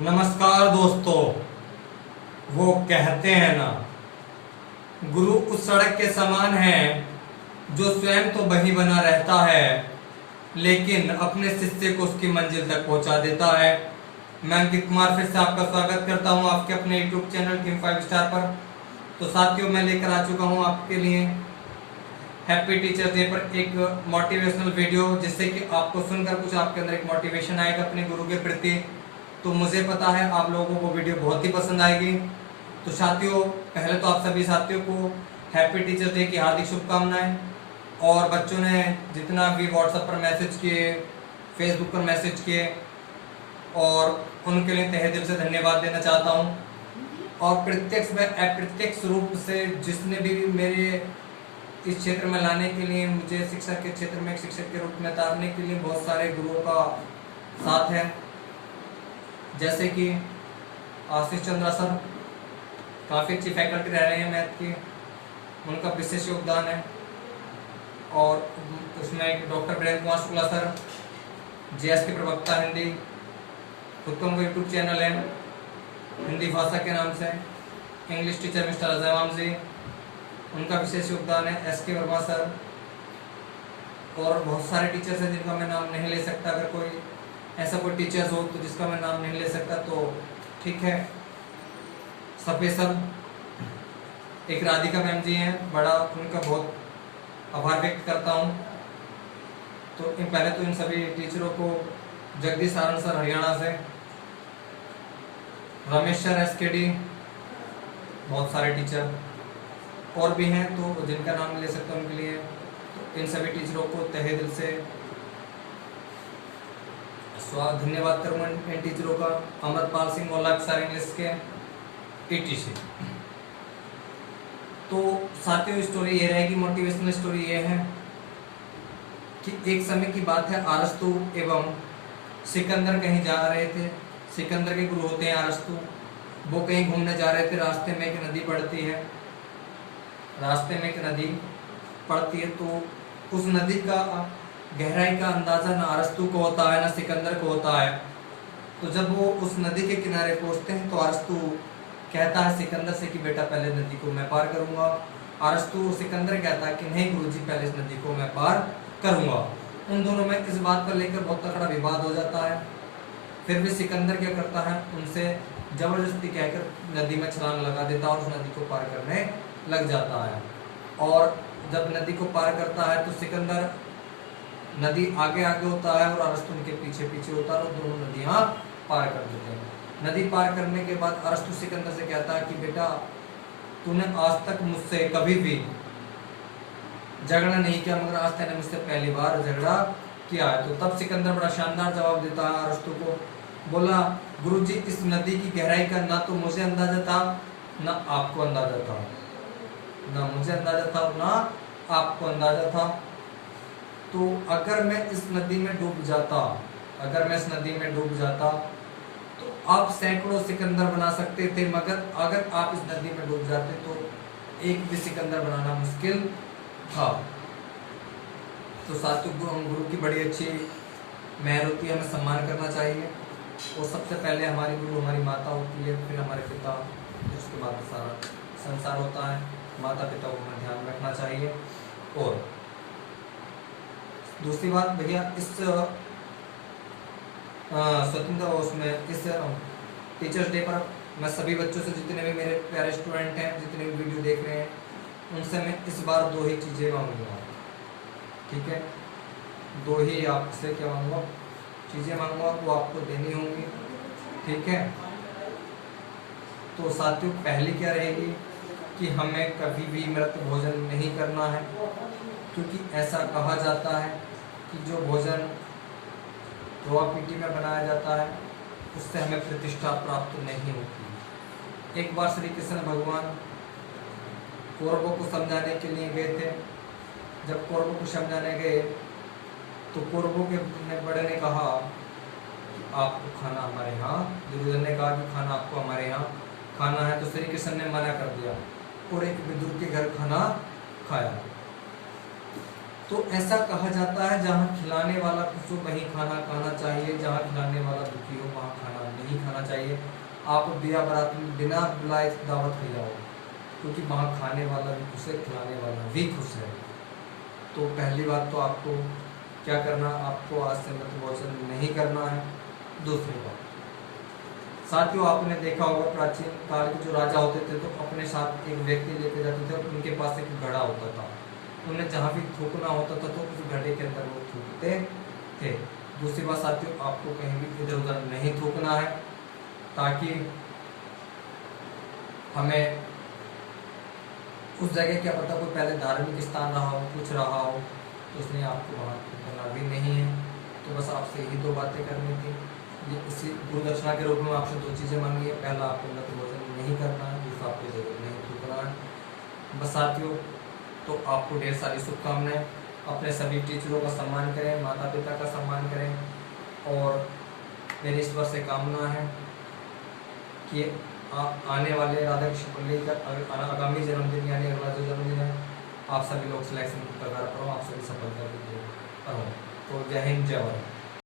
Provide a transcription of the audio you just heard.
नमस्कार दोस्तों। वो कहते हैं ना, गुरु उस सड़क के समान है जो स्वयं तो वहीं बना रहता है लेकिन अपने शिष्य को उसकी मंजिल तक पहुंचा देता है। मैं अंकित कुमार फिर से आपका स्वागत करता हूं आपके अपने YouTube चैनल किंग 5 स्टार पर। तो साथियों, मैं लेकर आ चुका हूं आपके लिए हैप्पी टीचर्स डे पर एक मोटिवेशनल वीडियो, जिससे कि आपको सुनकर कुछ आपके अंदर एक मोटिवेशन आएगा अपने गुरु के प्रति। तो मुझे पता है आप लोगों को वीडियो बहुत ही पसंद आएगी। तो साथियों, पहले तो आप सभी साथियों को हैप्पी टीचर्स डे की हार्दिक शुभकामनाएं। और बच्चों ने जितना भी व्हाट्सएप पर मैसेज किए, फेसबुक पर मैसेज किए, और उनके लिए तहे दिल से धन्यवाद देना चाहता हूं। और प्रत्यक्ष व अप्रत्यक्ष रूप से जिसने भी मेरे इस क्षेत्र में लाने के लिए, मुझे शिक्षा के क्षेत्र में एक शिक्षक के रूप में उतारने के लिए बहुत सारे गुरुओं का साथ है। जैसे कि आशीष चंद्रा सर काफ़ी अच्छी फैकल्टी रह रहे हैं मैथ की, उनका विशेष योगदान है। और उसमें एक doctor Virendra Kumar Shukla sir, GS के प्रवक्ता हिंदी, खुद का उनका यूट्यूब चैनल है हिंदी भाषा के नाम से। इंग्लिश टीचर मिस्टर अजयवाम जी, उनका विशेष योगदान है। एसके वर्मा सर, और बहुत सारे टीचर्स हैं जिनका मैं नाम नहीं ले सकता। अगर कोई ऐसा कोई टीचर्स हो तो जिसका मैं नाम नहीं ले सकता तो ठीक है। स्पेशल एक राधिका मैम जी हैं, बड़ा उनका बहुत आभार व्यक्त करता हूँ। तो पहले तो इन सभी टीचरों को, जगदीश सारण सर हरियाणा से, रमेश सर एसकेडी, बहुत सारे टीचर और भी हैं तो जिनका नाम ले सकता हूँ उनके लिए। तो इन सभी टीचरों को तहे दिल से धन्यवाद करूँगा इन टीचरों का। अमृतपाल सिंह मोला सर इंग्लिश के ETC। तो साथियों, स्टोरी ये रहेगी, मोटिवेशनल स्टोरी ये है कि एक समय की बात है, अरस्तु एवं सिकंदर कहीं जा रहे थे। सिकंदर के गुरु होते हैं अरस्तु। वो कहीं घूमने जा रहे थे, रास्ते में एक नदी पड़ती है। रास्ते में एक नदी पड़ती है तो उस नदी का गहराई का अंदाजा न अरस्तु को होता है न सिकंदर को होता है। तो जब वो उस नदी के किनारे पहुंचते हैं तो अरस्तु कहता है सिकंदर से कि बेटा पहले नदी को मैं पार करूंगा। अरस्तु सिकंदर कहता है कि नहीं गुरुजी, पहले इस नदी को मैं पार करूंगा। उन दोनों में इस बात को लेकर बहुत तगड़ा विवाद हो जाता है। फिर भी सिकंदर क्या करता है, उनसे जबरदस्ती कहकर नदी में छलांग लगा देता है और उस नदी को पार करने लग जाता है। और जब नदी को पार करता है तो सिकंदर, नदी आगे आगे होता है और अरस्तु उनके पीछे पीछे होता है और दोनों नदियां पार कर देते हैं। नदी पार करने के बाद अरस्तु सिकंदर से कहता है कि बेटा, तूने आज तक मुझसे कभी भी झगड़ा नहीं किया, मगर आज तूने मुझसे पहली बार झगड़ा किया है। तो तब सिकंदर बड़ा शानदार जवाब देता है अरस्तु को। बोला, गुरुजी, इस नदी की गहराई का ना तो मुझे अंदाजा था ना आपको अंदाजा था। ना मुझे अंदाजा था ना आपको अंदाजा था। तो अगर मैं इस नदी में डूब जाता तो आप सैकड़ों सिकंदर बना सकते थे, मगर अगर आप इस नदी में डूब जाते तो एक भी सिकंदर बनाना मुश्किल था। तो साथियों, गुरु की बड़ी अच्छी मेहर होती है, हमें सम्मान करना चाहिए। और सबसे पहले हमारी गुरु हमारी माता होती है, फिर हमारे पिता, उसके बाद सारा संसार होता है। माता पिता को हमें ध्यान रखना चाहिए। और दूसरी बात भैया, इस स्वतंत्र उसमें इस टीचर्स डे पर मैं सभी बच्चों से, जितने भी मेरे प्यारे स्टूडेंट हैं, जितने भी वीडियो देख रहे हैं, उनसे मैं इस बार 2 ही चीज़ें मांगूंगा। ठीक है, 2 ही आपसे क्या मांगूंगा, चीज़ें मांगूंगा, वो आपको देनी होंगी। ठीक है। तो साथियों, पहली क्या रहेगी कि हमें कभी भी मृत भोजन नहीं करना है, क्योंकि ऐसा कहा जाता है कि जो भोजन रोआ पीटी में बनाया जाता है उससे हमें प्रतिष्ठा प्राप्त नहीं होती। एक बार श्री कृष्ण भगवान कौरवों को समझाने के लिए गए थे। जब कौरवों को समझाने गए तो कौरवों के बड़े ने कहा कि आपको खाना हमारे यहाँ, दुर्योधन ने कहा कि खाना आपको हमारे यहाँ खाना है। तो श्री कृष्ण ने मना कर दिया और एक विदुर के घर खाना खाया। तो ऐसा कहा जाता है, जहाँ खिलाने वाला खुश हो वहीं खाना खाना चाहिए, जहाँ खिलाने वाला दुखी हो वहाँ खाना नहीं खाना होना चाहिए। आप बिया बारात में बिना बुलाए दावत पे जाओ, क्योंकि वहाँ खाने वाला भी खुश है, खिलाने वाला भी खुश है। तो पहली बात तो आपको क्या करना, आपको आज से मत भोजन नहीं करना है। दूसरी बात, साथियों आपने देखा होगा प्राचीन काल के जो राजा होते थे तो अपने साथ एक व्यक्ति लेके जाते थे, उनके पास एक घड़ा होता था, उन्हें जहाँ भी थूकना होता था तो उस घड़े के अंदर वो थूकते थे। दूसरी बात साथियों, आपको कहीं भी इधर उधर नहीं थूकना है, ताकि हमें उस जगह क्या पता कोई पहले धार्मिक स्थान रहा हो, कुछ रहा हो, तो इसलिए आपको वहाँ थूकना भी नहीं है। तो बस आपसे यही दो बातें करनी थी। ये इसी गुरु दक्षिणा के रूप में आपसे दो चीज़ें मांगी है, पहला आपको मृत भोजन नहीं करना है, दूसरा आपको जरूर नहीं थूकना है। बस साथियों, तो आपको ढेर सारी शुभकामनाएं। अपने सभी टीचरों का सम्मान करें, माता पिता का सम्मान करें, और मेरी ईश्वर से कामना है कि आने वाले राधा कृष्ण को लेकर आगामी जन्मदिन यानी अगला जो जन्मदिन है, आप सभी लोग सिलेक्शन प्रकार करो, आप सभी सफलता हो। तो जय हिंद, जय भारत।